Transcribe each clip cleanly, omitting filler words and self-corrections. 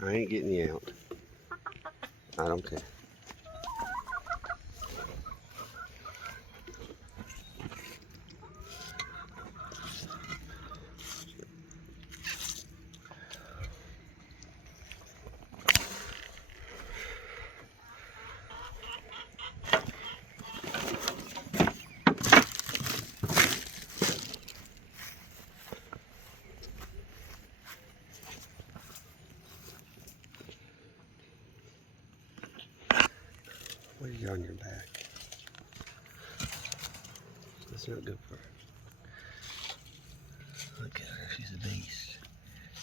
I ain't getting you out. I don't care. What are you on your back? That's not good for her. Look at her, she's a beast.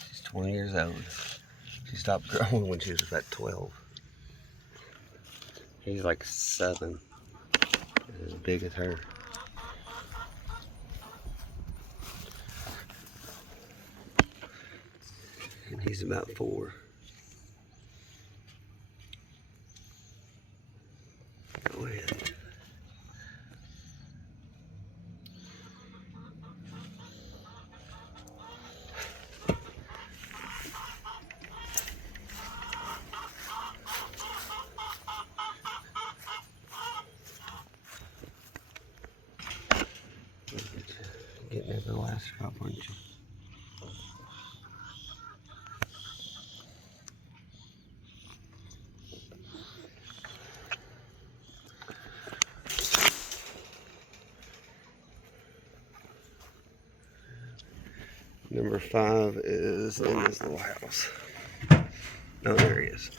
She's 20 years old. She stopped growing when she was about 12. He's like 7, as big as her. And he's about 4. Go ahead. Getting at the last drop, aren't you? Number 5 is in this little house. Oh, there he is.